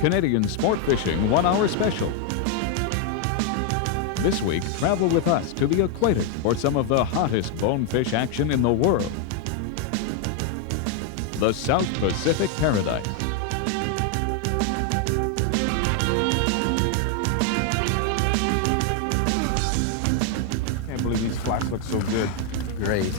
Canadian Sport Fishing 1 Hour Special. This week, travel with us to the equator for some of the hottest bonefish action in the world. The South Pacific Paradise. Can't believe these flats look so good. Great.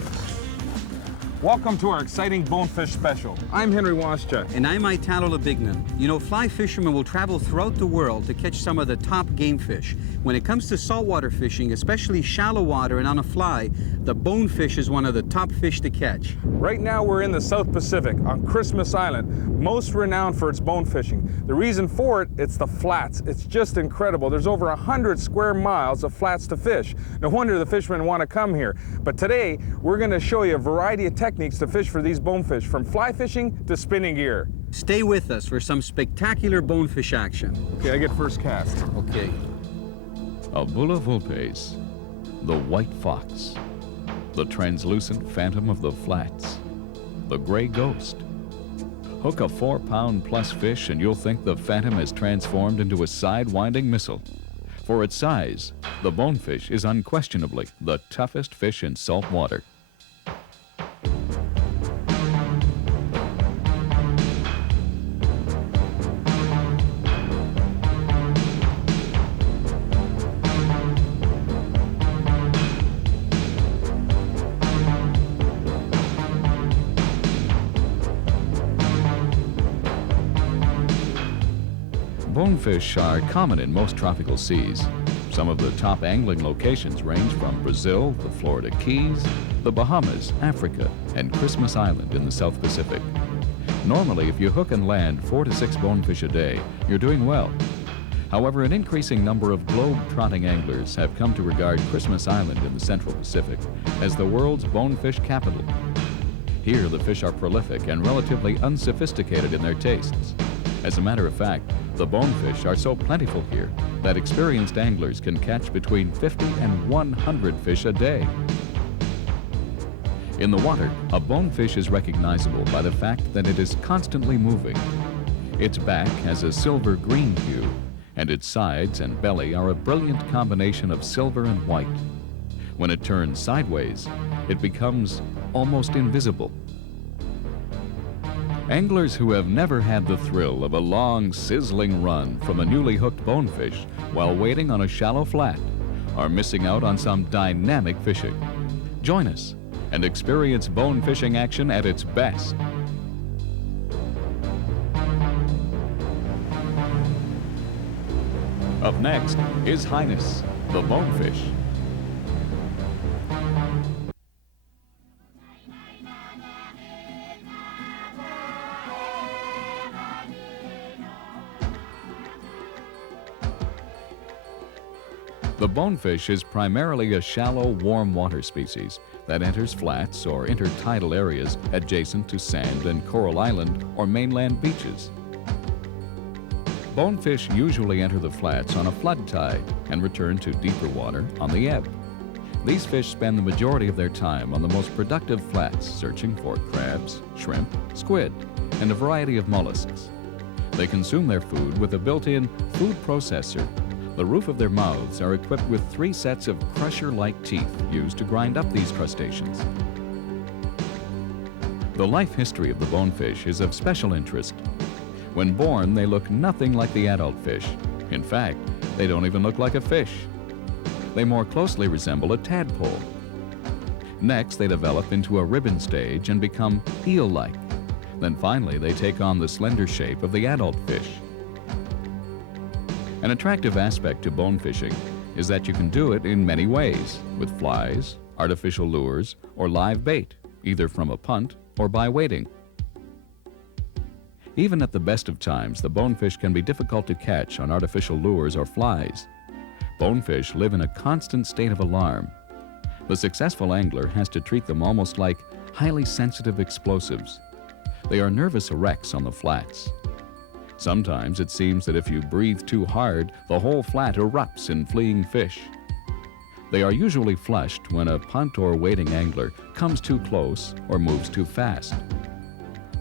Welcome to our exciting Bonefish Special. I'm Henry Waschuk. And I'm Italo Labignan. You know, fly fishermen will travel throughout the world to catch some of the top game fish. When it comes to saltwater fishing, especially shallow water and on a fly, the bonefish is one of the top fish to catch. Right now we're in the South Pacific on Christmas Island, most renowned for its bone fishing. The reason for it, it's the flats. It's just incredible. There's over 100 square miles of flats to fish. No wonder the fishermen want to come here. But today, we're going to show you a variety of techniques to fish for these bonefish, from fly fishing to spinning gear. Stay with us for some spectacular bonefish action. Okay, I get first cast. Okay. Albula vulpes, the white fox, the translucent phantom of the flats, the gray ghost. Hook a 4-pound plus fish and you'll think the phantom has transformed into a sidewinding missile. For its size, the bonefish is unquestionably the toughest fish in salt water. Bonefish are common in most tropical seas. Some of the top angling locations range from Brazil, the Florida Keys, the Bahamas, Africa, and Christmas Island in the South Pacific. Normally, if you hook and land 4 to 6 bonefish a day, you're doing well. However, an increasing number of globe-trotting anglers have come to regard Christmas Island in the Central Pacific as the world's bonefish capital. Here, the fish are prolific and relatively unsophisticated in their tastes. As a matter of fact, the bonefish are so plentiful here that experienced anglers can catch between 50 and 100 fish a day. In the water, a bonefish is recognizable by the fact that it is constantly moving. Its back has a silver-green hue, and its sides and belly are a brilliant combination of silver and white. When it turns sideways, it becomes almost invisible. Anglers who have never had the thrill of a long, sizzling run from a newly hooked bonefish while waiting on a shallow flat are missing out on some dynamic fishing. Join us and experience bone fishing action at its best. Up next, His Highness, the bonefish. The bonefish is primarily a shallow, warm water species that enters flats or intertidal areas adjacent to sand and coral island or mainland beaches. Bonefish usually enter the flats on a flood tide and return to deeper water on the ebb. These fish spend the majority of their time on the most productive flats, searching for crabs, shrimp, squid, and a variety of mollusks. They consume their food with a built-in food processor. The roof of their mouths are equipped with 3 sets of crusher-like teeth used to grind up these crustaceans. The life history of the bonefish is of special interest. When born, they look nothing like the adult fish. In fact, they don't even look like a fish. They more closely resemble a tadpole. Next, they develop into a ribbon stage and become eel-like. Then finally, they take on the slender shape of the adult fish. An attractive aspect to bone fishing is that you can do it in many ways, with flies, artificial lures, or live bait, either from a punt or by wading. Even at the best of times, the bonefish can be difficult to catch on artificial lures or flies. Bonefish live in a constant state of alarm. The successful angler has to treat them almost like highly sensitive explosives. They are nervous wrecks on the flats. Sometimes it seems that if you breathe too hard, the whole flat erupts in fleeing fish. They are usually flushed when a punt or wading angler comes too close or moves too fast.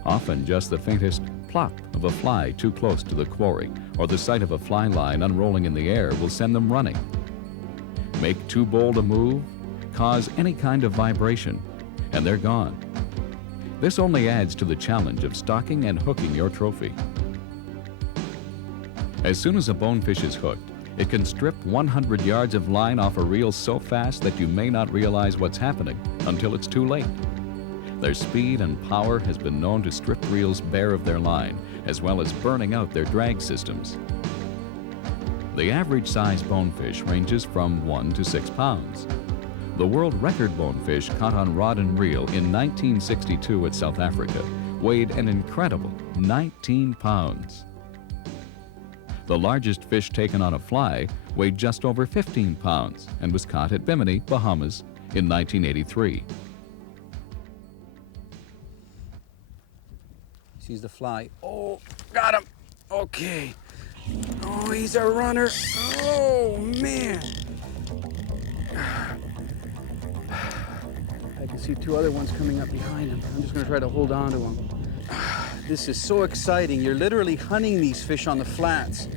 Often just the faintest plop of a fly too close to the quarry, or the sight of a fly line unrolling in the air will send them running. Make too bold a move, cause any kind of vibration, and they're gone. This only adds to the challenge of stalking and hooking your trophy. As soon as a bonefish is hooked, it can strip 100 yards of line off a reel so fast that you may not realize what's happening until it's too late. Their speed and power has been known to strip reels bare of their line, as well as burning out their drag systems. The average size bonefish ranges from 1 to 6 pounds. The world record bonefish caught on rod and reel in 1962 at South Africa weighed an incredible 19 pounds. The largest fish taken on a fly weighed just over 15 pounds and was caught at Bimini, Bahamas in 1983. Sees the fly. Oh, got him. Okay. Oh, he's a runner. Oh, man. I can see two other ones coming up behind him. I'm just going to try to hold on to him. This is so exciting. You're literally hunting these fish on the flats.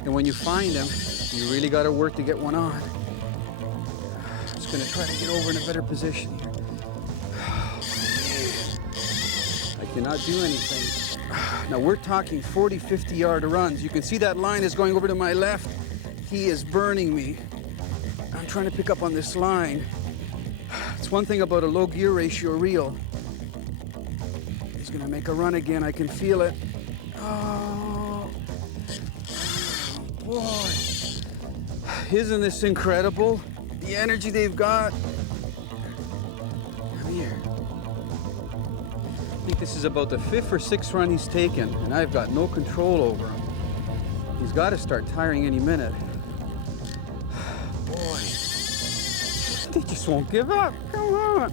And when you find them, you really got to work to get one on. I'm just going to try to get over in a better position here. I cannot do anything. Now we're talking 40, 50 yard runs. You can see that line is going over to my left. He is burning me. I'm trying to pick up on this line. It's one thing about a low gear ratio reel. He's gonna make a run again. I can feel it. Oh, boy. Isn't this incredible? The energy they've got. Come here. I think this is about the 5th or 6th run he's taken, and I've got no control over him. He's got to start tiring any minute. Boy, they just won't give up. Come on.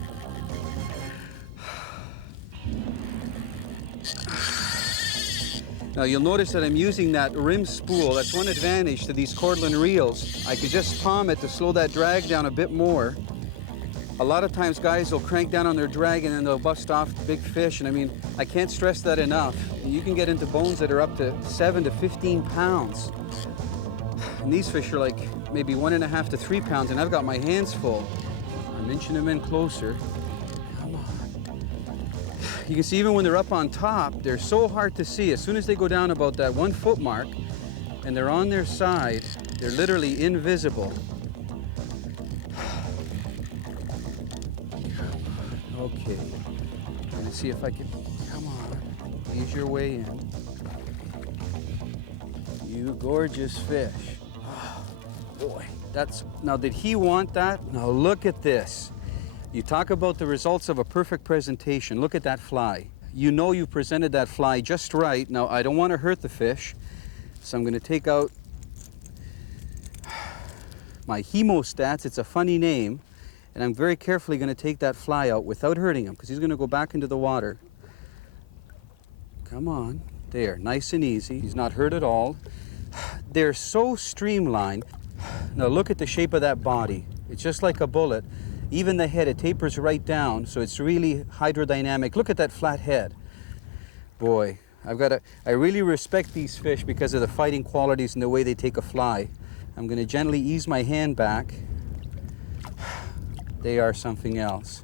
Now you'll notice that I'm using that rim spool. That's one advantage to these Cortland reels. I could just palm it to slow that drag down a bit more. A lot of times guys will crank down on their drag and then they'll bust off big fish. And I mean, I can't stress that enough. You can get into bones that are up to 7 to 15 pounds. And these fish are like maybe 1.5 to 3 pounds, and I've got my hands full. I'm inching them in closer. Come on. You can see even when they're up on top, they're so hard to see. As soon as they go down about that 1 foot mark and they're on their side, they're literally invisible. Okay, I'm gonna see if I can, come on, ease your way in. You gorgeous fish. Oh, boy, now did he want that? Now look at this. You talk about the results of a perfect presentation. Look at that fly. You know you presented that fly just right. Now I don't want to hurt the fish, so I'm gonna take out my hemostats. It's a funny name. And I'm very carefully going to take that fly out without hurting him, because he's going to go back into the water. Come on. There, nice and easy. He's not hurt at all. They're so streamlined. Now look at the shape of that body. It's just like a bullet. Even the head, it tapers right down, so it's really hydrodynamic. Look at that flat head. Boy, I really respect these fish because of the fighting qualities and the way they take a fly. I'm going to gently ease my hand back. They are something else.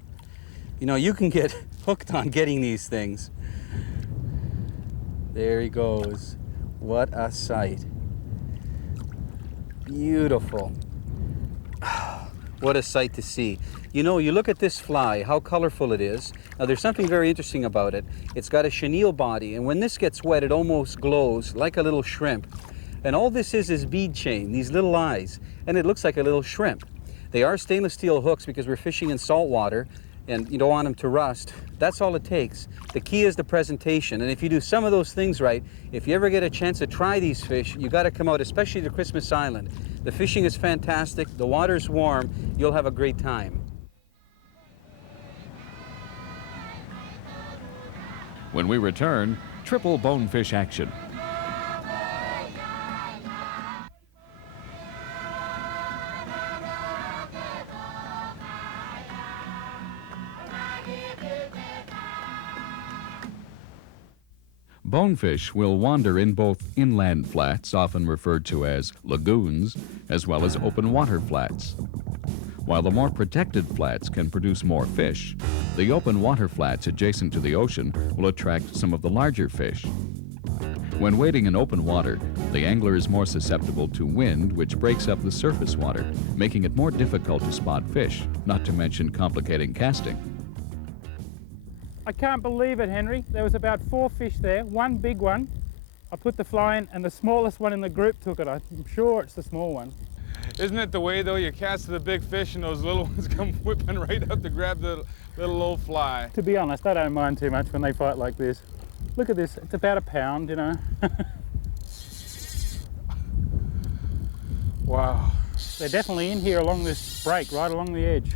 You know, you can get hooked on getting these things. There he goes. What a sight. Beautiful. What a sight to see. You know, you look at this fly, how colorful it is. Now, there's something very interesting about it. It's got a chenille body, and when this gets wet, it almost glows like a little shrimp. And all this is bead chain, these little eyes, and it looks like a little shrimp. They are stainless steel hooks because we're fishing in salt water and you don't want them to rust. That's all it takes. The key is the presentation. And if you do some of those things right, if you ever get a chance to try these fish, you got to come out, especially to Christmas Island. The fishing is fantastic. The water's warm. You'll have a great time. When we return, triple bonefish action. Bonefish will wander in both inland flats, often referred to as lagoons, as well as open water flats. While the more protected flats can produce more fish, the open water flats adjacent to the ocean will attract some of the larger fish. When wading in open water, the angler is more susceptible to wind, which breaks up the surface water, making it more difficult to spot fish, not to mention complicating casting. I can't believe it, Henry. There was about 4 fish there, one big one. I put the fly in and the smallest one in the group took it. I'm sure it's the small one. Isn't it the way, though, you cast the big fish and those little ones come whipping right up to grab the little old fly? To be honest, I don't mind too much when they fight like this. Look at this, it's about a pound, you know. Wow. They're definitely in here along this break, right along the edge.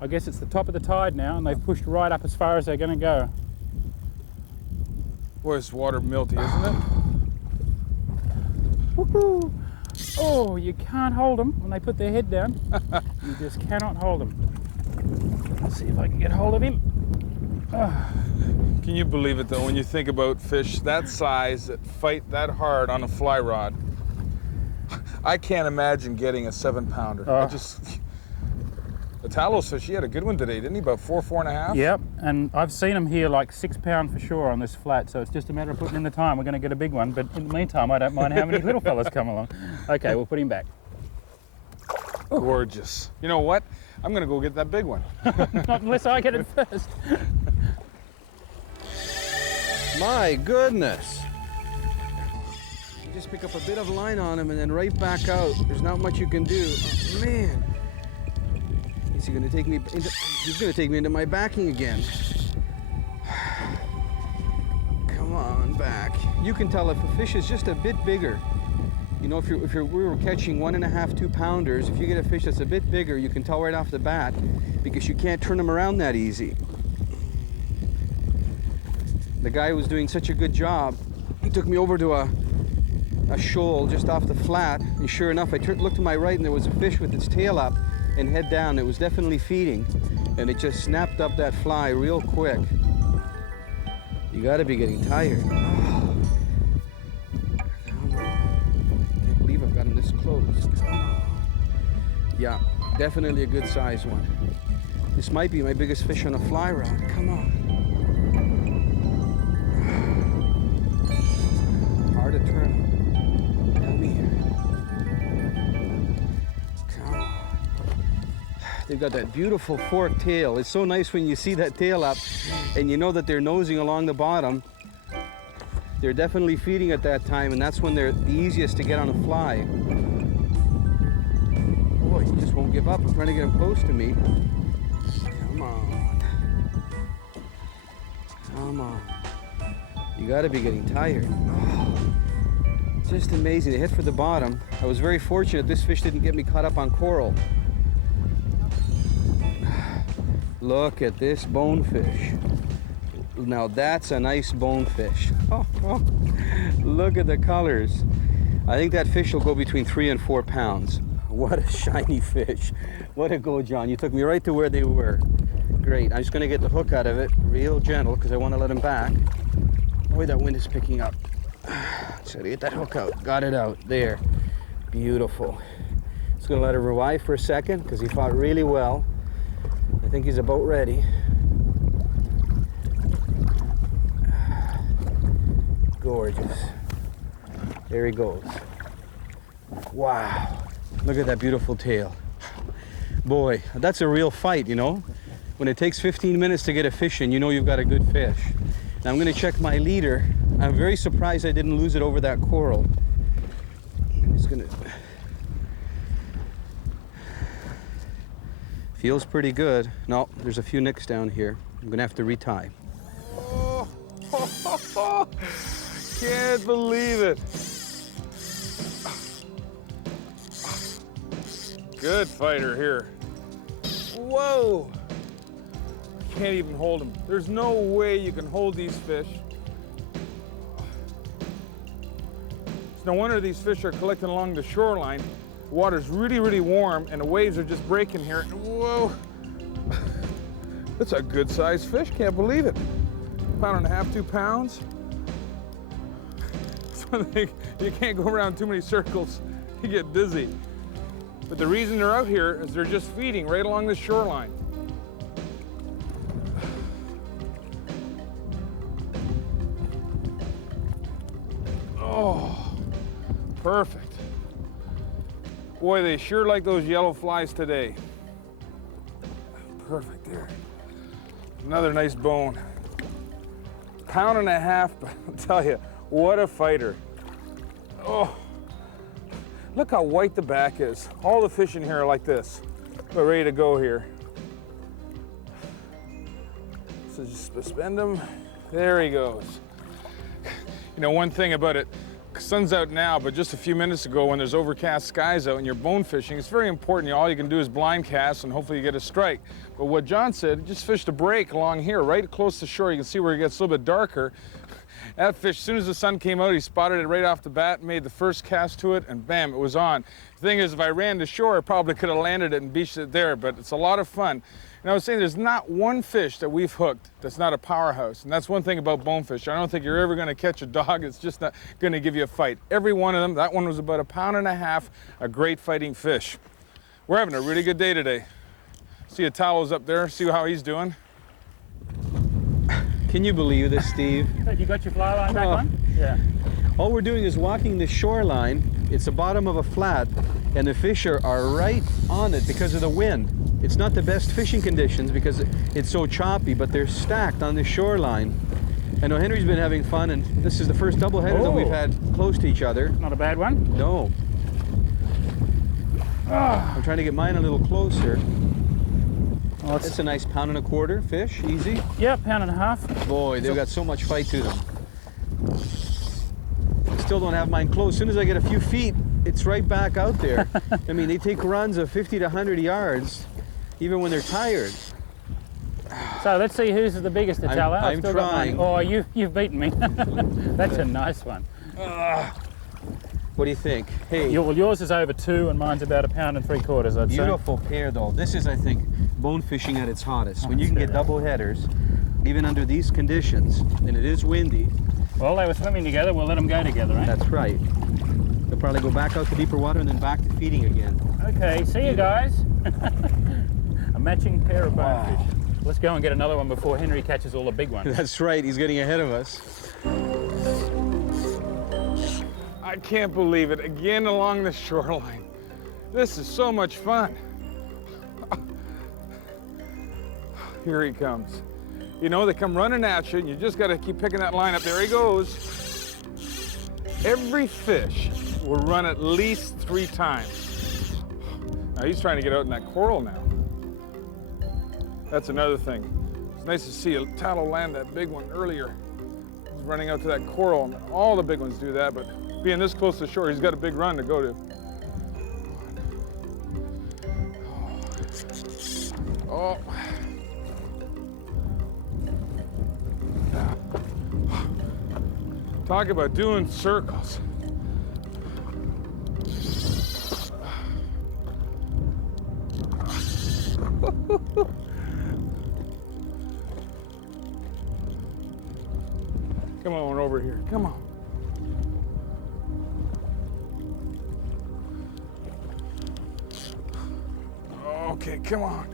I guess it's the top of the tide now and they've pushed right up as far as they're going to go. Boy, it's water milty, isn't it? Woohoo! Oh, you can't hold them when they put their head down. You just cannot hold them. Let's see if I can get hold of him. Can you believe it, though, when you think about fish that size that fight that hard on a fly rod? I can't imagine getting a 7-pounder. Italo's fish, he had a good one today, didn't he? About 4.5? Yep, and I've seen them here like 6 pound for sure on this flat, so it's just a matter of putting in the time. We're going to get a big one, but in the meantime, I don't mind how many little fellas come along. Okay, we'll put him back. Gorgeous. You know what? I'm going to go get that big one. Not unless I get it first. My goodness. You just pick up a bit of line on him and then right back out. There's not much you can do. Oh, man. Is he going to take me into, he's going to take me into my backing again. Come on, back. You can tell if a fish is just a bit bigger. You know, we were catching 1.5, 2 pounders, if you get a fish that's a bit bigger, you can tell right off the bat because you can't turn them around that easy. The guy who was doing such a good job, he took me over to a shoal just off the flat, and sure enough, I looked to my right and there was a fish with its tail up and head down. It was definitely feeding, and it just snapped up that fly real quick. You gotta be getting tired. Oh. Can't believe I've got him this close. Yeah, definitely a good size one. This might be my biggest fish on a fly rod. Come on. Hard to turn him. Come here. Come on. They've got that beautiful forked tail. It's so nice when you see that tail up and you know that they're nosing along the bottom. They're definitely feeding at that time, and that's when they're the easiest to get on a fly. Boy, he just won't give up. I'm trying to get him close to me. Come on. Come on. You gotta be getting tired. Oh, just amazing. They hit for the bottom. I was very fortunate this fish didn't get me caught up on coral. Look at this bonefish. Now that's a nice bonefish. Oh, look at the colors. I think that fish will go between 3 and 4 pounds. What a shiny fish. What a go, John. You took me right to where they were. Great. I'm just going to get the hook out of it real gentle because I want to let him back. Boy, that wind is picking up. So to get that hook out. Got it out. There. Beautiful. Just going to let it revive for a second because he fought really well. I think he's about ready. Gorgeous. There he goes. Wow. Look at that beautiful tail. Boy, that's a real fight, you know? When it takes 15 minutes to get a fish in, you know you've got a good fish. Now I'm going to check my leader. I'm very surprised I didn't lose it over that coral. I'm just going to... Feels pretty good. No, there's a few nicks down here. I'm going to have to retie. Oh, can't believe it. Good fighter here. Whoa. Can't even hold him. There's no way you can hold these fish. It's no wonder these fish are collecting along the shoreline. The water's really, really warm and the waves are just breaking here. Whoa. That's a good sized fish, can't belive it. 1.5 pounds, 2 pounds. one thing, you can't go around too many circles, you get dizzy. But the reason they're out here is they're just feeding right along the shoreline. Oh, perfect. Boy, they sure like those yellow flies today. Perfect there. Another nice bone. Pound and a half, but I'll tell you, what a fighter. Oh, look how white the back is. All the fish in here are like this. We're ready to go here. So just suspend him. There he goes. You know, one thing about it, sun's out now, but just a few minutes ago when there's overcast skies out and you're bone fishing, it's very important. All you can do is blind cast and hopefully you get a strike. But what John said, he just fished a break along here, right close to shore. You can see where it gets a little bit darker. That fish, as soon as the sun came out, he spotted it right off the bat, made the first cast to it, and bam, it was on. The thing is, if I ran to shore, I probably could have landed it and beached it there, but it's a lot of fun. And I was saying there's not one fish that we've hooked that's not a powerhouse. And that's one thing about bonefish. I don't think you're ever going to catch a dog that's just not going to give you a fight. Every one of them, that one was about a pound and a half, a great fighting fish. We're having a really good day today. See Italo's up there, see how he's doing. Can you believe this, Steve? You got your fly line back on? Yeah. All we're doing is walking the shoreline. It's the bottom of a flat, and the fish are right on it because of the wind. It's not the best fishing conditions because it's so choppy, but they're stacked on the shoreline. I know Henry's been having fun, and this is the first doubleheader that we've had close to each other. Not a bad one? No. I'm trying to get mine a little closer. Oh, it's a nice £1.25 fish, easy. Yeah, £1.5 pounds. Boy, they've got so much fight to them. Still don't have mine close. As soon as I get a few feet, it's right back out there. I mean, they take runs of 50 to 100 yards, even when they're tired. So let's see who's the biggest, Italo. I'm still got trying. mine. Oh, you've beaten me. That's a nice one. What do you think? Hey, Yours is over 2 and mine's about £1.75 pounds, I'd say. beautiful pair though. This is, I think, bone fishing at its hottest. When you can get double headers, even under these conditions, and it is windy. Well, they were swimming together. We'll let them go together, eh? That's right. They'll probably go back out to deeper water and then back to feeding again. Okay, see you guys. A matching pair of bonefish. Let's go and get another one before Henry catches all the big ones. That's right. He's getting ahead of us. I can't believe it, again along the shoreline. This is so much fun. Here he comes. You know, they come running at you and you just gotta keep picking that line up. There he goes. Every fish will run at least 3 times. Now he's trying to get out in that coral now. That's another thing. It's nice to see Italo land that big one earlier. He's running out to that coral, and all the big ones do that, but being this close to shore, he's got a big run to go to. Oh. Talk about doing circles. Come on over here, come on. Okay, come on.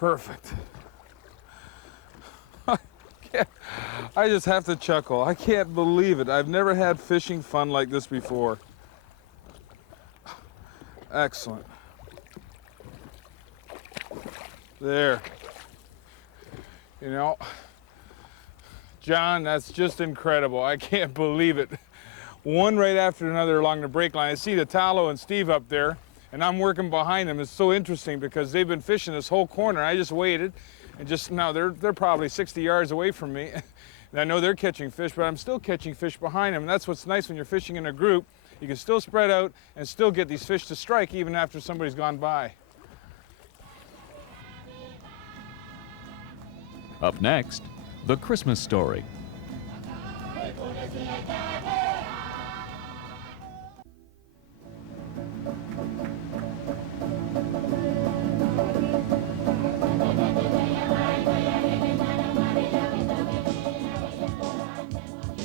Perfect. I just have to chuckle. I can't believe it. I've never had fishing fun like this before. Excellent. There. You know, John, that's just incredible. I can't believe it. One right after another along the break line. I see the Italo and Steve up there, and I'm working behind them. It's so interesting because they've been fishing this whole corner. I just waited, and just now they're probably 60 yards away from me. And I know they're catching fish, but I'm still catching fish behind them. And that's what's nice when you're fishing in a group. You can still spread out and still get these fish to strike even after somebody's gone by. Up next, the Christmas story.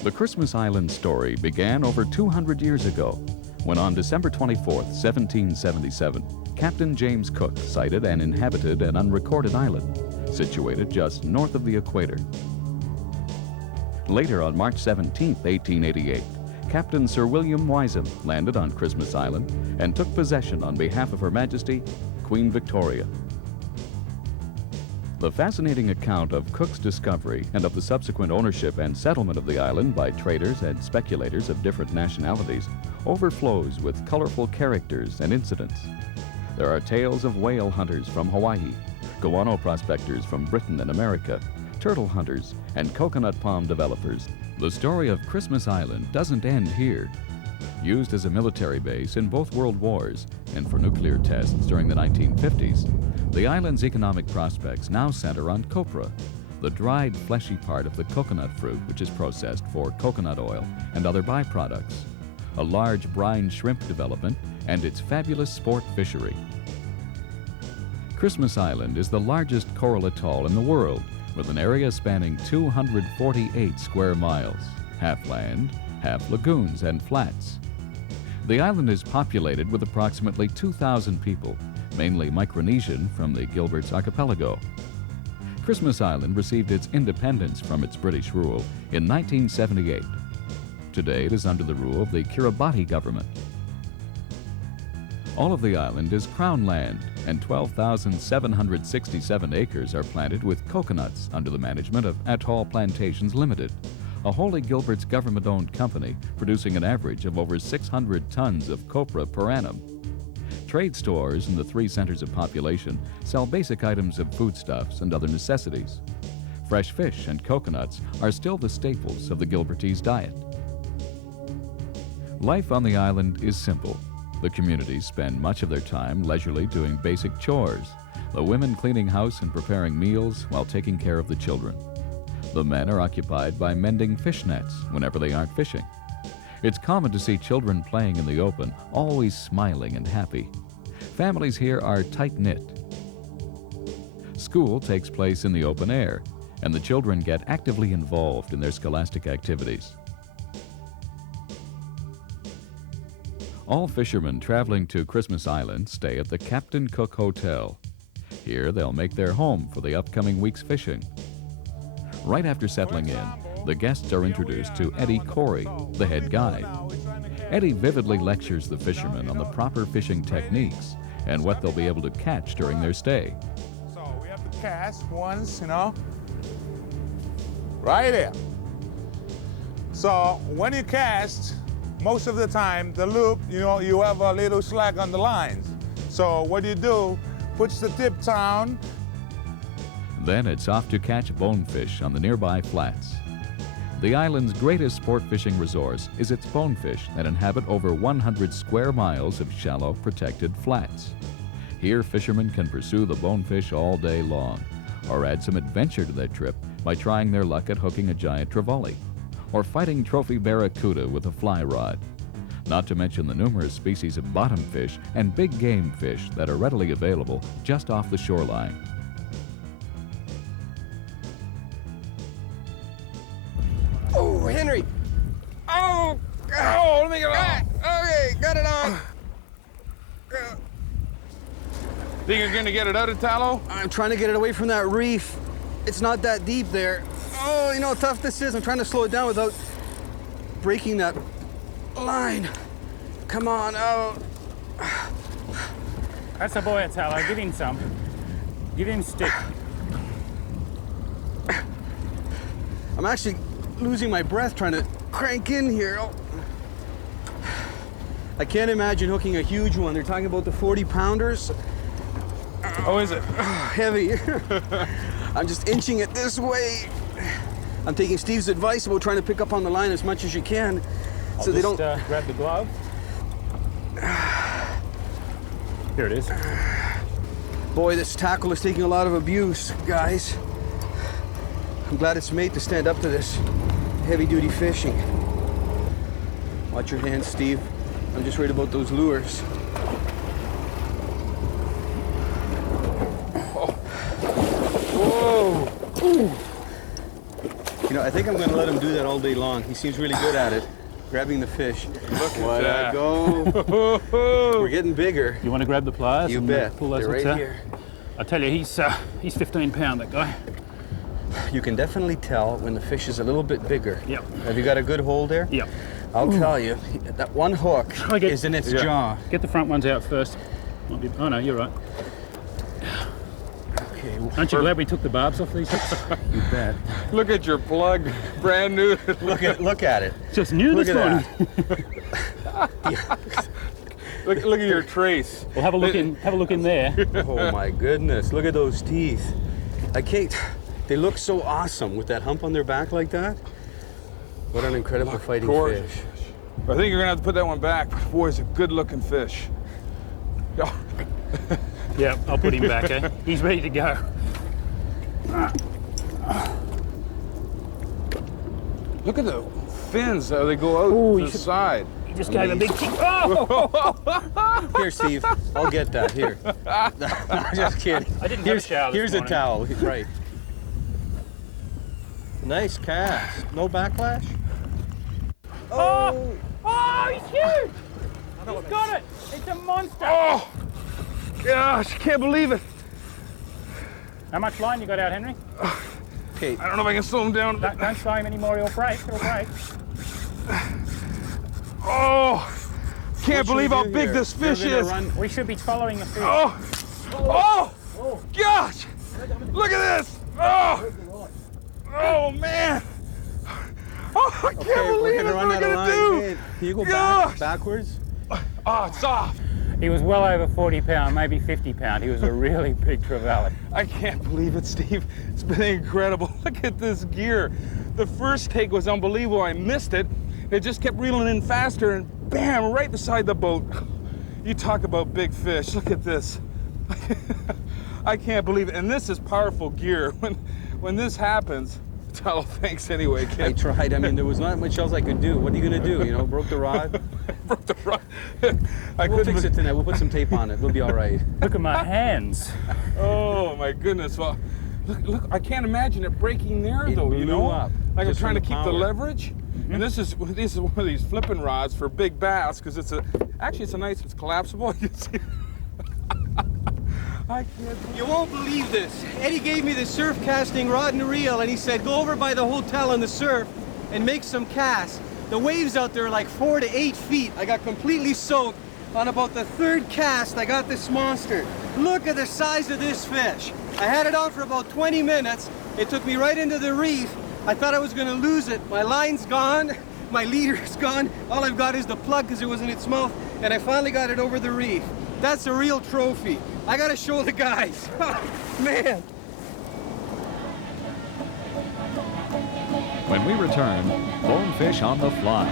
The Christmas Island story began over 200 years ago, when on December 24, 1777, Captain James Cook sighted and inhabited an unrecorded island, situated just north of the equator. Later, on March 17, 1888, Captain Sir William Wiseham landed on Christmas Island and took possession on behalf of Her Majesty, Queen Victoria. The fascinating account of Cook's discovery and of the subsequent ownership and settlement of the island by traders and speculators of different nationalities overflows with colorful characters and incidents. There are tales of whale hunters from Hawaii, guano prospectors from Britain and America, turtle hunters, and coconut palm developers. The story of Christmas Island doesn't end here. Used as a military base in both world wars and for nuclear tests during the 1950s, the island's economic prospects now center on copra, the dried fleshy part of the coconut fruit which is processed for coconut oil and other byproducts, a large brine shrimp development, and its fabulous sport fishery. Christmas Island is the largest coral atoll in the world, with an area spanning 248 square miles, half land, half lagoons and flats. The island is populated with approximately 2,000 people, mainly Micronesian from the Gilbert's archipelago. Christmas Island received its independence from its British rule in 1978. Today it is under the rule of the Kiribati government. All of the island is crown land, and 12,767 acres are planted with coconuts under the management of Atoll Plantations Limited, a wholly Gilbert's government-owned company producing an average of over 600 tons of copra per annum. Trade stores in the 3 centers of population sell basic items of foodstuffs and other necessities. Fresh fish and coconuts are still the staples of the Gilbertese diet. Life on the island is simple. The communities spend much of their time leisurely doing basic chores, the women cleaning house and preparing meals while taking care of the children. The men are occupied by mending fish nets whenever they aren't fishing. It's common to see children playing in the open, always smiling and happy. Families here are tight-knit. School takes place in the open air, and the children get actively involved in their scholastic activities. All fishermen traveling to Christmas Island stay at the Captain Cook Hotel. Here they'll make their home for the upcoming week's fishing. Right after settling in, the guests are introduced to Eddie Corey, the head guide. Eddie vividly lectures the fishermen on the proper fishing techniques and what they'll be able to catch during their stay. So we have to cast once, right there. So when you cast, most of the time, the loop, you have a little slack on the lines. So what you do, puts the tip down. Then it's off to catch bonefish on the nearby flats. The island's greatest sport fishing resource is its bonefish that inhabit over 100 square miles of shallow, protected flats. Here, fishermen can pursue the bonefish all day long, or add some adventure to their trip by trying their luck at hooking a giant trevally, or fighting trophy barracuda with a fly rod. Not to mention the numerous species of bottom fish and big game fish that are readily available just off the shoreline. Oh, Henry! Oh! Oh, let me get it off. Okay, got it on. Think you're gonna get it out, Italo? I'm trying to get it away from that reef. It's not that deep there. Oh, you know how tough this is. I'm trying to slow it down without breaking that line. Come on, oh. That's a boy, Italo. Give him some. Give him stick. I'm actually losing my breath trying to crank in here. Oh. I can't imagine hooking a huge one. They're talking about the 40-pounders. Oh, is it? Heavy. I'm just inching it this way. I'm taking Steve's advice about trying to pick up on the line as much as you can, so they don't. Grab the glove. Here it is. Boy, this tackle is taking a lot of abuse, guys. I'm glad it's made to stand up to this heavy-duty fishing. Watch your hands, Steve. I'm just worried about those lures. Whoa! Ooh. know, I think I'm going to let him do that all day long. He seems really good at it, grabbing the fish. Look Let at it go. We're getting bigger. You want to grab the pliers? You and bet. pull those They're hooks right out? here. I tell you, he's 15 pound, that guy. You can definitely tell when the fish is a little bit bigger. Yep. Have you got a good hold there? Yep. I'll tell you, that one hook is in its jaw. Get the front ones out first. Might be, oh no, you're right. Okay. Aren't you glad we took the barbs off these hooks? You bet. Look at your plug, brand new. Look at it. Just new Look this morning. Look at your trace. Well, have a look in there. Oh my goodness, look at those teeth. I can't, they look so awesome with that hump on their back like that. What an incredible fighting Gorgeous. fish. I think you're gonna have to put that one back. But boy, it's a good looking fish. Yeah, I'll put him back, eh? He's ready to go. Look at the fins, how they go out Ooh, to the side. He just gave a big kick. Oh! Here, Steve, I'll get that, here. Just kidding. I didn't have a shower this Here's a morning. towel, right. Nice cast. No backlash? Oh! Oh, he's huge! He's got it! It's a monster! Oh, gosh, I can't believe it. How much line you got out, Henry? Okay, I don't know if I can slow him down. Don't slow him anymore, he'll break. Oh, can't should believe we how do big here? this fish You're is. gonna run- We should be following the fish. Oh, gosh, look at this. Oh, man. Oh, I can't Okay, believe we're it. gonna run What out am of I line. gonna do? Hey, can you go Gosh. backwards? Oh, it's soft. He was well over 40 pound, maybe 50 pound. He was a really big trevally. I can't believe it, Steve. It's been incredible. Look at this gear. The first take was unbelievable. I missed it. It just kept reeling in faster and bam, right beside the boat. You talk about big fish. Look at this. I can't believe it. And this is powerful gear. When this happens, Italo, thanks anyway, kid. I tried. I mean, there was not much else I could do. What are you gonna do? You know, broke the rod. Broke the rod. I We'll couldn't fix it tonight. We'll put some tape on it. We'll be all right. Look at my hands. Oh my goodness! Well, look! I can't imagine it breaking there, It though. You blew know, up like I'm just trying to from keep the the power. leverage. And this is one of these flipping rods for big bass because it's it's collapsible. You can see. I can't. You won't believe this. Eddie gave me the surf casting rod and reel and he said, go over by the hotel in the surf and make some casts. The waves out there are like 4 to 8 feet. I got completely soaked. On about the third cast, I got this monster. Look at the size of this fish. I had it on for about 20 minutes. It took me right into the reef. I thought I was gonna lose it. My line's gone, my leader's gone. All I've got is the plug because it was in its mouth, and I finally got it over the reef. That's a real trophy. I gotta show the guys. Man. When we return, Bonefish on the Fly.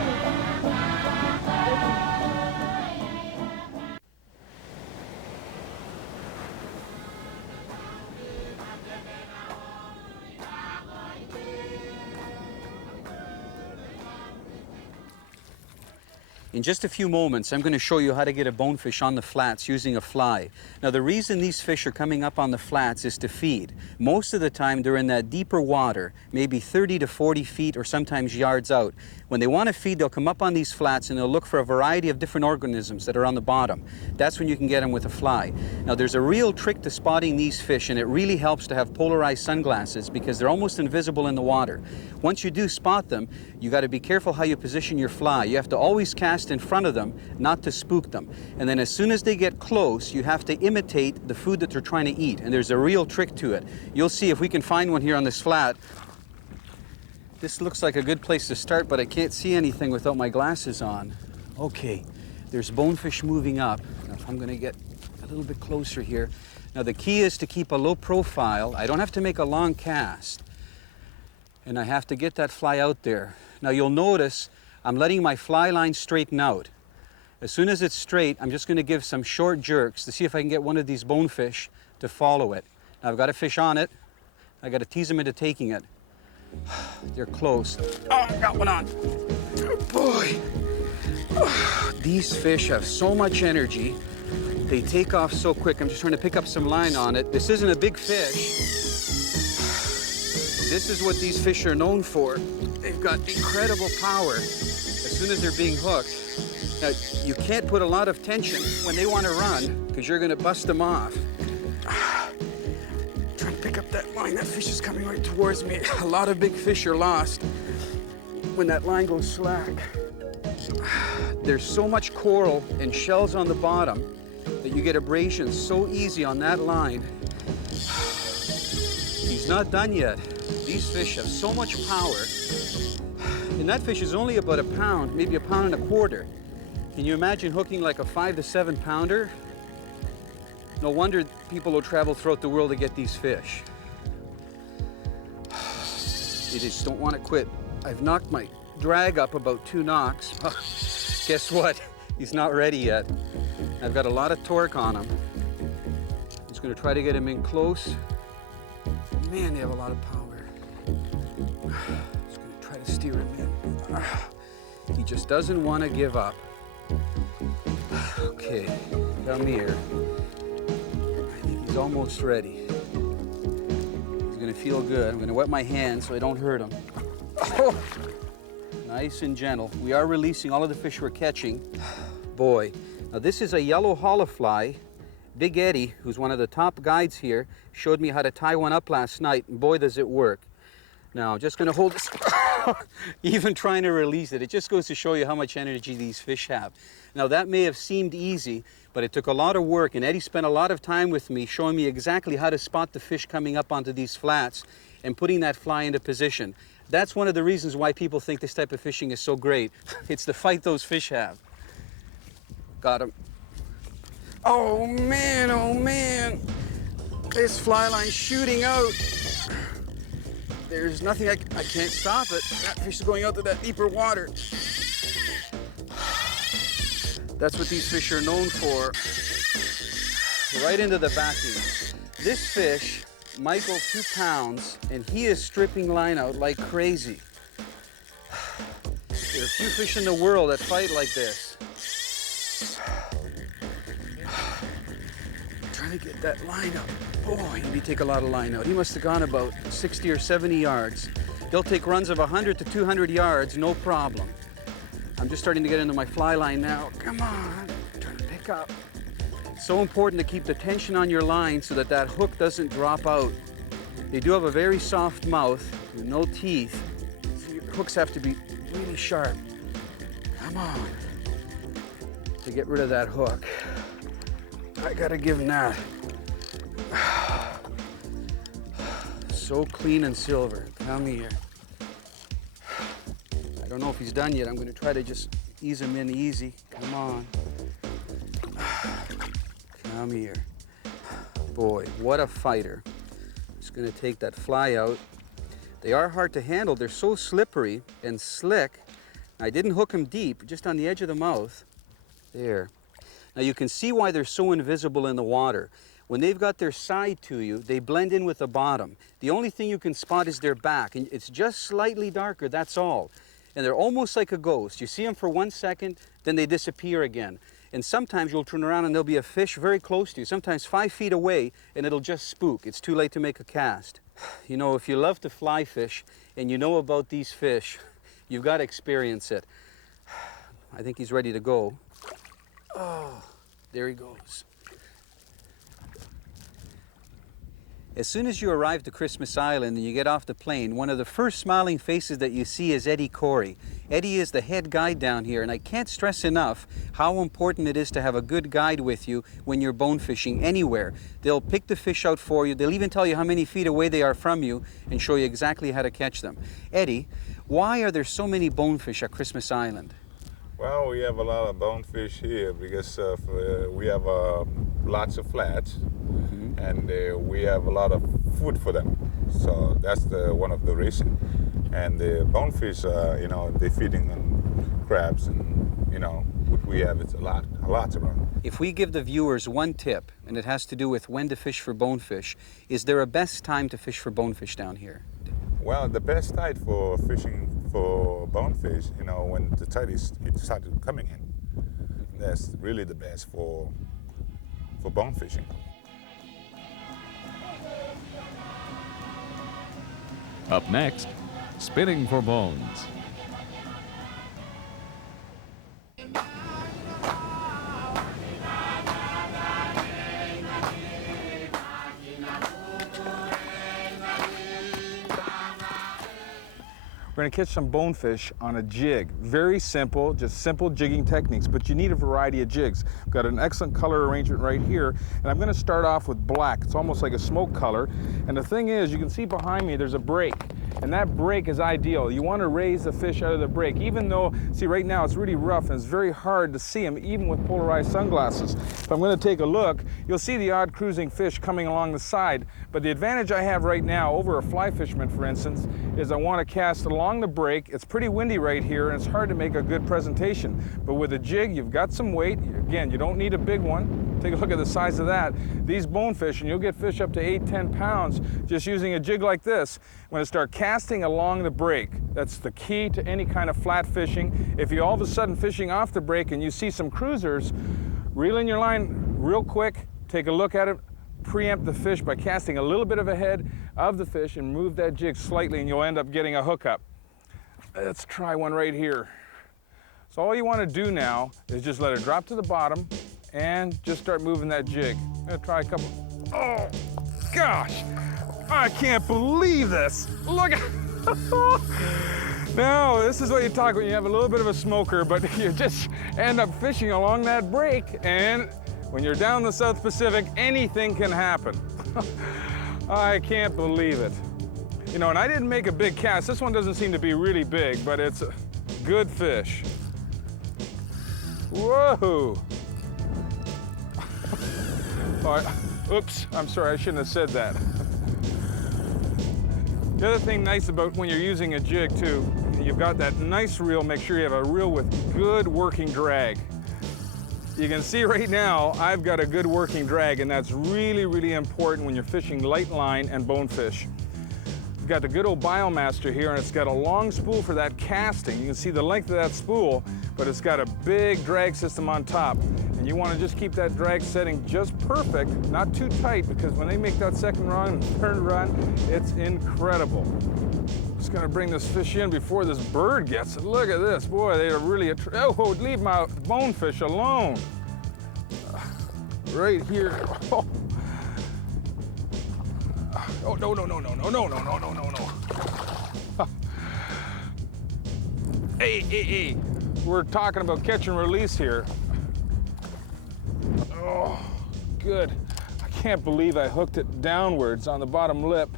In just a few moments, I'm going to show you how to get a bonefish on the flats using a fly. Now, the reason these fish are coming up on the flats is to feed. Most of the time, they're in that deeper water, maybe 30 to 40 feet or sometimes yards out. When they want to feed, they'll come up on these flats and they'll look for a variety of different organisms that are on the bottom. That's when you can get them with a fly. Now, there's a real trick to spotting these fish, and it really helps to have polarized sunglasses because they're almost invisible in the water. Once you do spot them, you got to be careful how you position your fly. You have to always cast in front of them, not to spook them. And then as soon as they get close, you have to imitate the food that they're trying to eat. And there's a real trick to it. You'll see if we can find one here on this flat. This looks like a good place to start, but I can't see anything without my glasses on. Okay, there's bonefish moving up. Now, if I'm going to get a little bit closer here. Now, the key is to keep a low profile. I don't have to make a long cast. And I have to get that fly out there. Now, you'll notice I'm letting my fly line straighten out. As soon as it's straight, I'm just going to give some short jerks to see if I can get one of these bonefish to follow it. Now, I've got a fish on it. I got to tease them into taking it. They're close. Oh, I got one on. Boy. These fish have so much energy. They take off so quick. I'm just trying to pick up some line on it. This isn't a big fish. This is what these fish are known for. They've got incredible power as soon as they're being hooked. Now, you can't put a lot of tension when they want to run because you're going to bust them off. Trying to pick up that line. That fish is coming right towards me. A lot of big fish are lost when that line goes slack. There's so much coral and shells on the bottom that you get abrasions so easy on that line. He's not done yet. These fish have so much power. And that fish is only about a pound, maybe a pound and a quarter. Can you imagine hooking like a 5 to 7 pounder? No wonder people will travel throughout the world to get these fish. You just don't want to quit. I've knocked my drag up about 2 knocks. Guess what? He's not ready yet. I've got a lot of torque on him. I'm just going to try to get him in close. Man, they have a lot of power. Just going to try to steer him in. He just doesn't want to give up. Okay, come here. I think he's almost ready. He's going to feel good. I'm going to wet my hands so I don't hurt him. Oh, nice and gentle. We are releasing all of the fish we're catching. Boy. Now this is a yellow hollowfly. Big Eddie, who's one of the top guides here, showed me how to tie one up last night, and boy does it work. Now I'm just going to hold this, even trying to release it. It just goes to show you how much energy these fish have. Now that may have seemed easy, but it took a lot of work, and Eddie spent a lot of time with me showing me exactly how to spot the fish coming up onto these flats and putting that fly into position. That's one of the reasons why people think this type of fishing is so great. It's the fight those fish have. Got him. Oh man, this fly line's shooting out. There's nothing, I can't stop it. That fish is going out to that deeper water. That's what these fish are known for. Right into the backing. This fish might go 2 pounds, and he is stripping line out like crazy. There are a few fish in the world that fight like this. Trying to get that line up. Boy, did he take a lot of line out. He must have gone about 60 or 70 yards. They'll take runs of 100 to 200 yards, no problem. I'm just starting to get into my fly line now. Come on, I'm trying to pick up. It's so important to keep the tension on your line so that that hook doesn't drop out. They do have a very soft mouth with no teeth, so your hooks have to be really sharp. Come on. To get rid of that hook, I gotta give him that. So clean and silver. Come here. I don't know if he's done yet. I'm gonna try to just ease him in easy. Come on. Come here. Boy, what a fighter. Just gonna take that fly out. They are hard to handle. They're so slippery and slick. I didn't hook him deep, just on the edge of the mouth. There. Now you can see why they're so invisible in the water. When they've got their side to you, they blend in with the bottom. The only thing you can spot is their back, and it's just slightly darker, that's all. And they're almost like a ghost. You see them for 1 second, then they disappear again. And sometimes you'll turn around and there'll be a fish very close to you, sometimes 5 feet away, and it'll just spook. It's too late to make a cast. You know, if you love to fly fish and you know about these fish, you've got to experience it. I think he's ready to go. Oh, there he goes. As soon as you arrive to Christmas Island and you get off the plane, one of the first smiling faces that you see is Eddie Corey. Eddie is the head guide down here, and I can't stress enough how important it is to have a good guide with you when you're bone fishing anywhere. They'll pick the fish out for you. They'll even tell you how many feet away they are from you and show you exactly how to catch them. Eddie, why are there so many bonefish at Christmas Island? Well, we have a lot of bonefish here because we have lots of flats, and we have a lot of food for them. So that's one of the reasons. And the bonefish, you know, they're feeding on crabs, and you know, what we have, it's a lot around. If we give the viewers one tip, and it has to do with when to fish for bonefish, is there a best time to fish for bonefish down here? Well, the best tide for fishing for bonefish, you know, when the tide it started coming in, that's really the best for bone fishing. Up next, spinning for bones. We're gonna catch some bonefish on a jig. Very simple, just simple jigging techniques, but you need a variety of jigs. I've got an excellent color arrangement right here, and I'm gonna start off with black. It's almost like a smoke color. And the thing is, you can see behind me, there's a break. And that break is ideal. You want to raise the fish out of the break, even though, see right now it's really rough and it's very hard to see them, even with polarized sunglasses. If I'm going to take a look, you'll see the odd cruising fish coming along the side. But the advantage I have right now over a fly fisherman, for instance, is I want to cast along the break. It's pretty windy right here and it's hard to make a good presentation. But with a jig, you've got some weight. Again, you don't need a big one. Take a look at the size of that. These bonefish, and you'll get fish up to 8-10 pounds just using a jig like this. I'm going to start casting along the break. That's the key to any kind of flat fishing. If you all of a sudden fishing off the break and you see some cruisers, reel in your line real quick, take a look at it, preempt the fish by casting a little bit of ahead of the fish and move that jig slightly and you'll end up getting a hookup. Let's try one right here. So all you want to do now is just let it drop to the bottom and just start moving that jig. I'm gonna try a couple. Oh, gosh. I can't believe this. Look at Now, this is what you talk when you have a little bit of a smoker, but you just end up fishing along that break, and when you're down the South Pacific, anything can happen. I can't believe it. You know, and I didn't make a big cast. This one doesn't seem to be really big, but it's a good fish. Whoa. Oops, I'm sorry, I shouldn't have said that. The other thing nice about when you're using a jig too, you've got that nice reel, make sure you have a reel with good working drag. You can see right now, I've got a good working drag, and that's really, really important when you're fishing light line and bonefish. You've got the good old Biomaster here, and it's got a long spool for that casting. You can see the length of that spool, but it's got a big drag system on top. And you want to just keep that drag setting just perfect, not too tight, because when they make that second run and third run, it's incredible. Just gonna bring this fish in before this bird gets it. Look at this, boy, they are really, oh, leave my bonefish alone. Right here. Oh, oh no, no, no, no, no, no, no, no, no, no, no. Hey, hey, hey, we're talking about catch and release here. Oh, good. I can't believe I hooked it downwards on the bottom lip.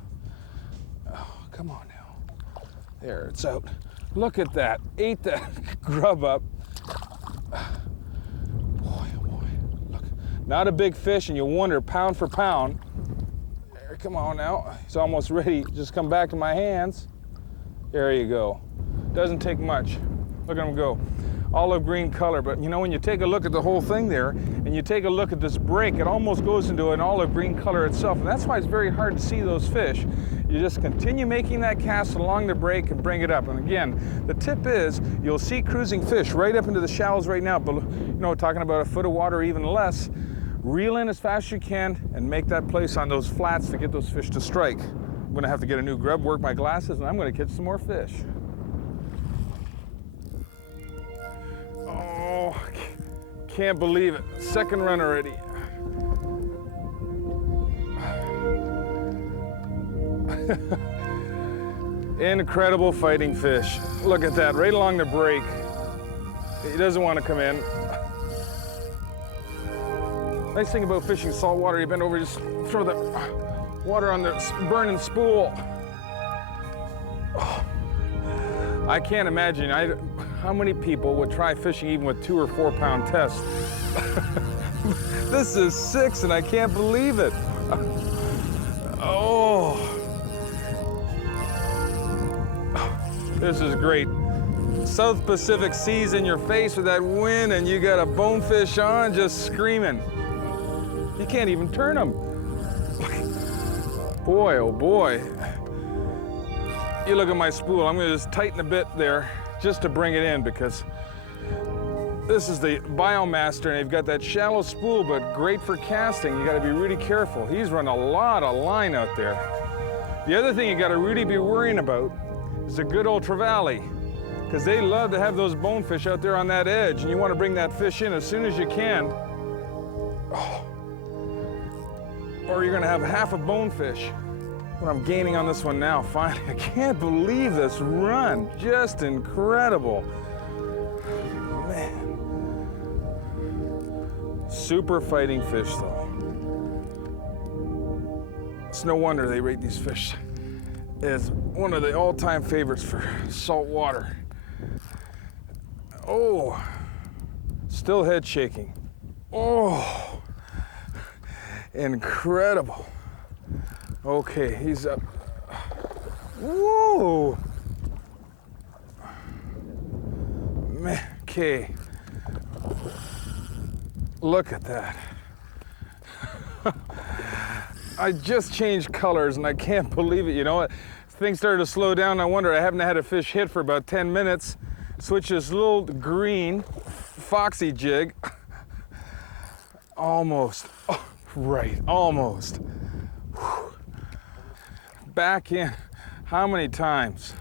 Oh, come on now. There, it's out. Look at that. Ate that grub up. Boy, oh boy. Look, not a big fish, and you wonder pound for pound. There, come on now. He's almost ready. Just come back to my hands. There you go. Doesn't take much. Look at him go. Olive green color, but you know, when you take a look at the whole thing there, and you take a look at this break, it almost goes into an olive green color itself, and that's why it's very hard to see those fish. You just continue making that cast along the break and bring it up. And again, the tip is, you'll see cruising fish right up into the shallows right now, but you know, talking about a foot of water or even less. Reel in as fast as you can and make that place on those flats to get those fish to strike. I'm gonna have to get a new grub, work my glasses, and I'm gonna catch some more fish. Oh, can't believe it. Second run already. Incredible fighting fish. Look at that, right along the break. He doesn't want to come in. Nice thing about fishing saltwater, you bend over, just throw the water on the burning spool. Oh, I can't imagine how many people would try fishing even with 2 or 4 pound tests. This is 6 and I can't believe it. Oh, this is great. South Pacific seas in your face with that wind, and you got a bonefish on just screaming. You can't even turn them. Boy, oh boy. You look at my spool, I'm gonna just tighten a bit there just to bring it in, because this is the Biomaster, and you've got that shallow spool, but great for casting. You gotta be really careful. He's run a lot of line out there. The other thing you gotta really be worrying about is a good old trevally, because they love to have those bonefish out there on that edge, and you want to bring that fish in as soon as you can. Oh. Or you're gonna have half a bonefish. What I'm gaining on this one now, finally. I can't believe this run, just incredible. Man. Super fighting fish though. It's no wonder they rate these fish as one of the all-time favorites for salt water. Oh, still head shaking. Oh, incredible. Okay, he's up. Whoa. Man, okay. Look at that. I just changed colors and I can't believe it. You know what? Things started to slow down. I wonder, I haven't had a fish hit for about 10 minutes. Switch this little green foxy jig. Almost. Oh, right, almost. Whew. Back in. How many times?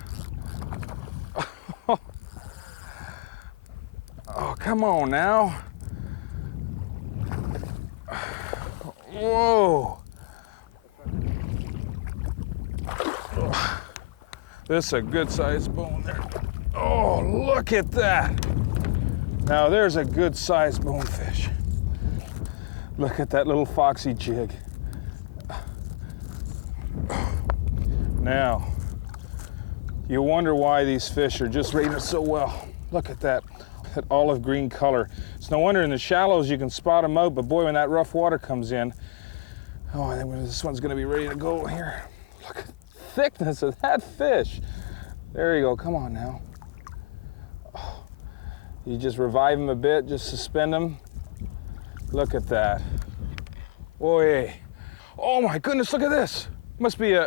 Oh, come on now. Whoa. This is a good sized bone there. Oh, look at that. Now there's a good sized bonefish. Look at that little foxy jig. Now, you wonder why these fish are just rated so well. Look at that olive green color. It's no wonder in the shallows you can spot them out, but boy, when that rough water comes in, oh, I think this one's gonna be ready to go here. Look at the thickness of that fish. There you go, come on now. Oh, you just revive them a bit, just suspend them. Look at that. Boy, oh my goodness, look at this. Must be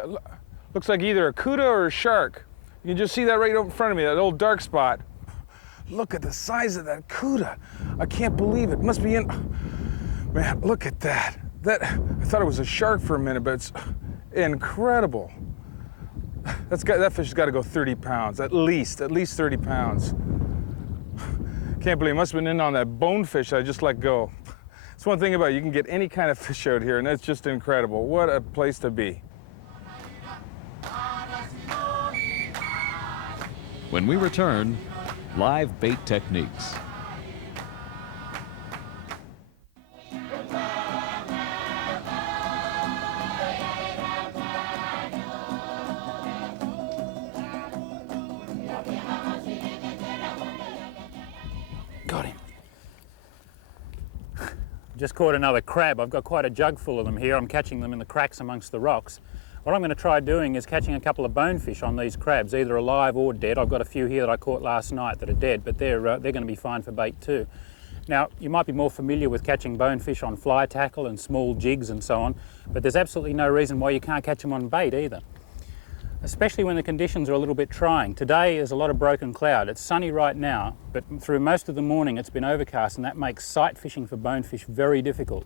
looks like either a cuda or a shark. You can just see that right up in front of me, that old dark spot. Look at the size of that cuda. I can't believe it. Must be in, man, look at that. I thought it was a shark for a minute, but it's incredible. That fish has got to go 30 pounds, at least 30 pounds. Can't believe it must have been in on that bonefish I just let go. That's one thing about it, you can get any kind of fish out here, and that's just incredible. What a place to be. When we return, live bait techniques. Got him. Just caught another crab. I've got quite a jug full of them here. I'm catching them in the cracks amongst the rocks. What I'm going to try doing is catching a couple of bonefish on these crabs, either alive or dead. I've got a few here that I caught last night that are dead, but they're going to be fine for bait too. Now, you might be more familiar with catching bonefish on fly tackle and small jigs and so on, but there's absolutely no reason why you can't catch them on bait either, especially when the conditions are a little bit trying. Today is a lot of broken cloud. It's sunny right now, but through most of the morning it's been overcast, and that makes sight fishing for bonefish very difficult.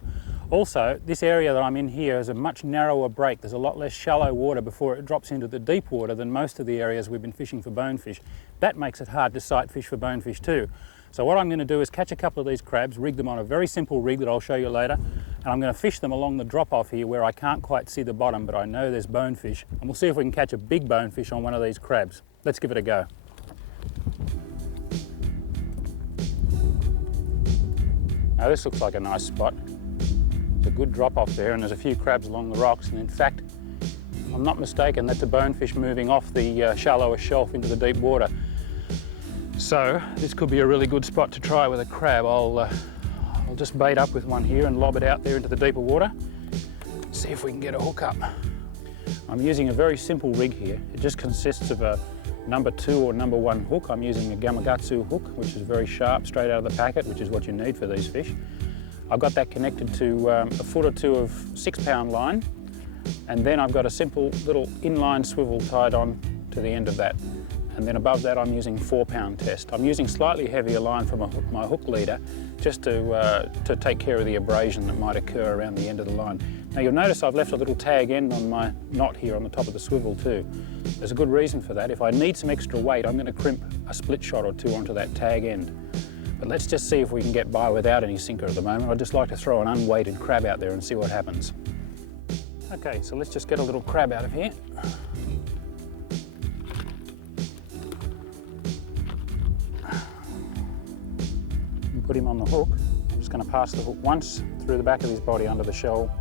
Also, this area that I'm in here is a much narrower break. There's a lot less shallow water before it drops into the deep water than most of the areas we've been fishing for bonefish. That makes it hard to sight fish for bonefish too. So what I'm going to do is catch a couple of these crabs, rig them on a very simple rig that I'll show you later, and I'm going to fish them along the drop-off here where I can't quite see the bottom, but I know there's bonefish, and we'll see if we can catch a big bonefish on one of these crabs. Let's give it a go. Now this looks like a nice spot. It's a good drop-off there, and there's a few crabs along the rocks, and in fact, if I'm not mistaken, that's a bonefish moving off the shallower shelf into the deep water. So this could be a really good spot to try with a crab. I'll just bait up with one here and lob it out there into the deeper water. See if we can get a hook up. I'm using a very simple rig here. It just consists of a number 2 or number 1 hook. I'm using a Gamakatsu hook, which is very sharp, straight out of the packet, which is what you need for these fish. I've got that connected to a foot or two of 6-pound line, and then I've got a simple little inline swivel tied on to the end of that. And then above that I'm using 4-pound test. I'm using slightly heavier line from my hook leader just to take care of the abrasion that might occur around the end of the line. Now you'll notice I've left a little tag end on my knot here on the top of the swivel too. There's a good reason for that. If I need some extra weight, I'm going to crimp a split shot or two onto that tag end. But let's just see if we can get by without any sinker at the moment. I'd just like to throw an unweighted crab out there and see what happens. Okay, so let's just get a little crab out of here. And put him on the hook. I'm just going to pass the hook once through the back of his body under the shell,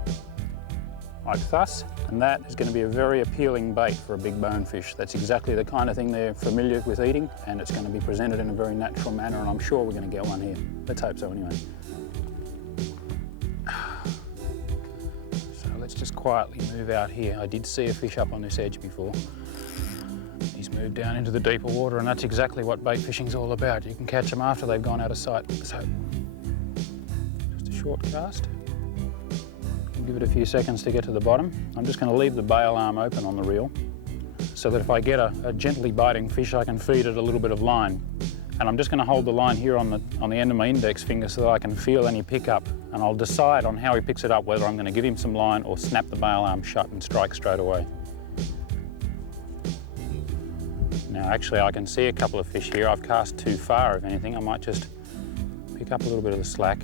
like thus. And that is going to be a very appealing bait for a big bonefish. That's exactly the kind of thing they're familiar with eating, and it's going to be presented in a very natural manner, and I'm sure we're going to get one here. Let's hope so anyway. So let's just quietly move out here. I did see a fish up on this edge before. He's moved down into the deeper water, and that's exactly what bait fishing's all about. You can catch them after they've gone out of sight. So just a short cast. Give it a few seconds to get to the bottom. I'm just going to leave the bail arm open on the reel so that if I get a gently biting fish, I can feed it a little bit of line. And I'm just going to hold the line here on the end of my index finger so that I can feel any pickup, and I'll decide on how he picks it up, whether I'm going to give him some line or snap the bail arm shut and strike straight away. Now actually I can see a couple of fish here. I've cast too far, if anything. I might just pick up a little bit of the slack.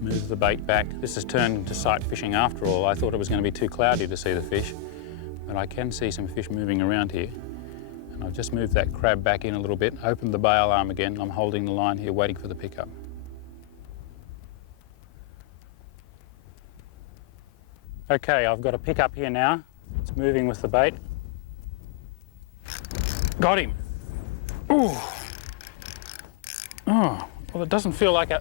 Move the bait back. This has turned into sight fishing after all. I thought it was going to be too cloudy to see the fish, but I can see some fish moving around here. And I've just moved that crab back in a little bit, opened the bail arm again. I'm holding the line here waiting for the pickup. Okay, I've got a pickup here now. It's moving with the bait. Got him. Ooh. Oh, well, it doesn't feel like a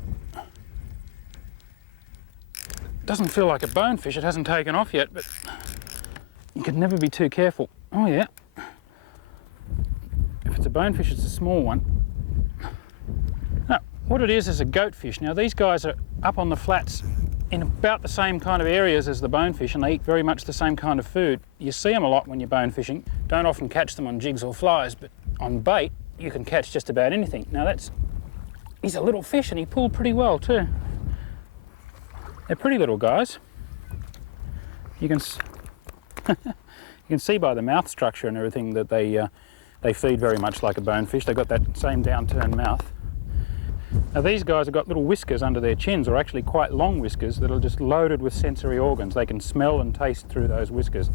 bonefish. It hasn't taken off yet, but you can never be too careful. Oh yeah. If it's a bonefish, it's a small one. Now, what it is a goatfish. Now these guys are up on the flats in about the same kind of areas as the bonefish, and they eat very much the same kind of food. You see them a lot when you're bonefishing. Don't often catch them on jigs or flies, but on bait, you can catch just about anything. Now he's a little fish, and he pulled pretty well too. They're pretty little guys. You can see by the mouth structure and everything that they feed very much like a bonefish. They've got that same downturned mouth. Now these guys have got little whiskers under their chins, or actually quite long whiskers that are just loaded with sensory organs. They can smell and taste through those whiskers.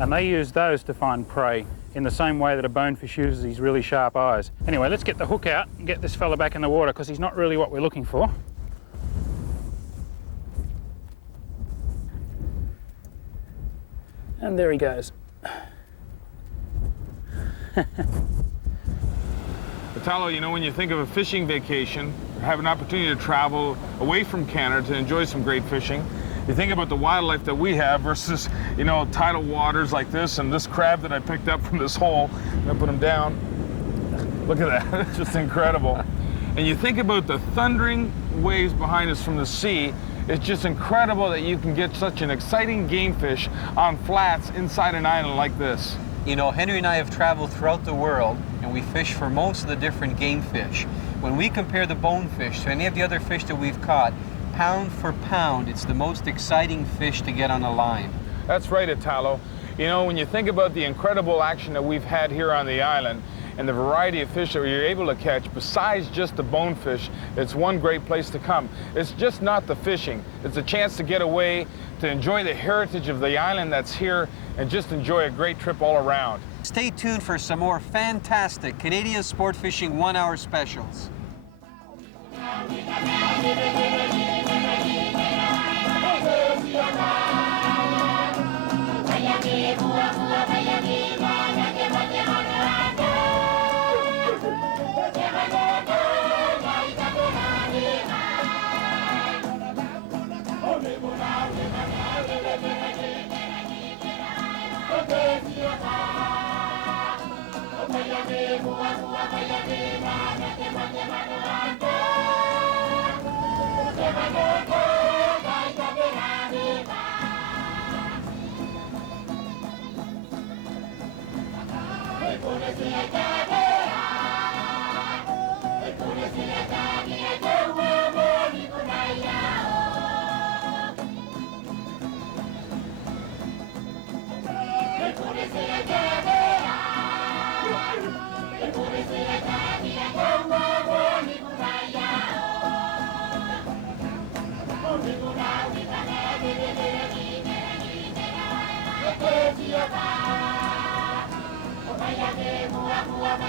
And they use those to find prey in the same way that a bonefish uses his really sharp eyes. Anyway, let's get the hook out and get this fella back in the water, because he's not really what we're looking for. And there he goes. Italo, you know, when you think of a fishing vacation, or have an opportunity to travel away from Canada to enjoy some great fishing, you think about the wildlife that we have versus, you know, tidal waters like this, and this crab that I picked up from this hole. I'm gonna put him down. Look at that, it's just incredible. And you think about the thundering waves behind us from the sea. It's just incredible that you can get such an exciting game fish on flats inside an island like this. You know, Henry and I have traveled throughout the world, and we fish for most of the different game fish. When we compare the bonefish to any of the other fish that we've caught, pound for pound, it's the most exciting fish to get on a line. That's right, Italo. You know, when you think about the incredible action that we've had here on the island, and the variety of fish that you're able to catch, besides just the bonefish, it's one great place to come. It's just not the fishing. It's a chance to get away, to enjoy the heritage of the island that's here, and just enjoy a great trip all around. Stay tuned for some more fantastic Canadian sport fishing 1-hour specials. Vaya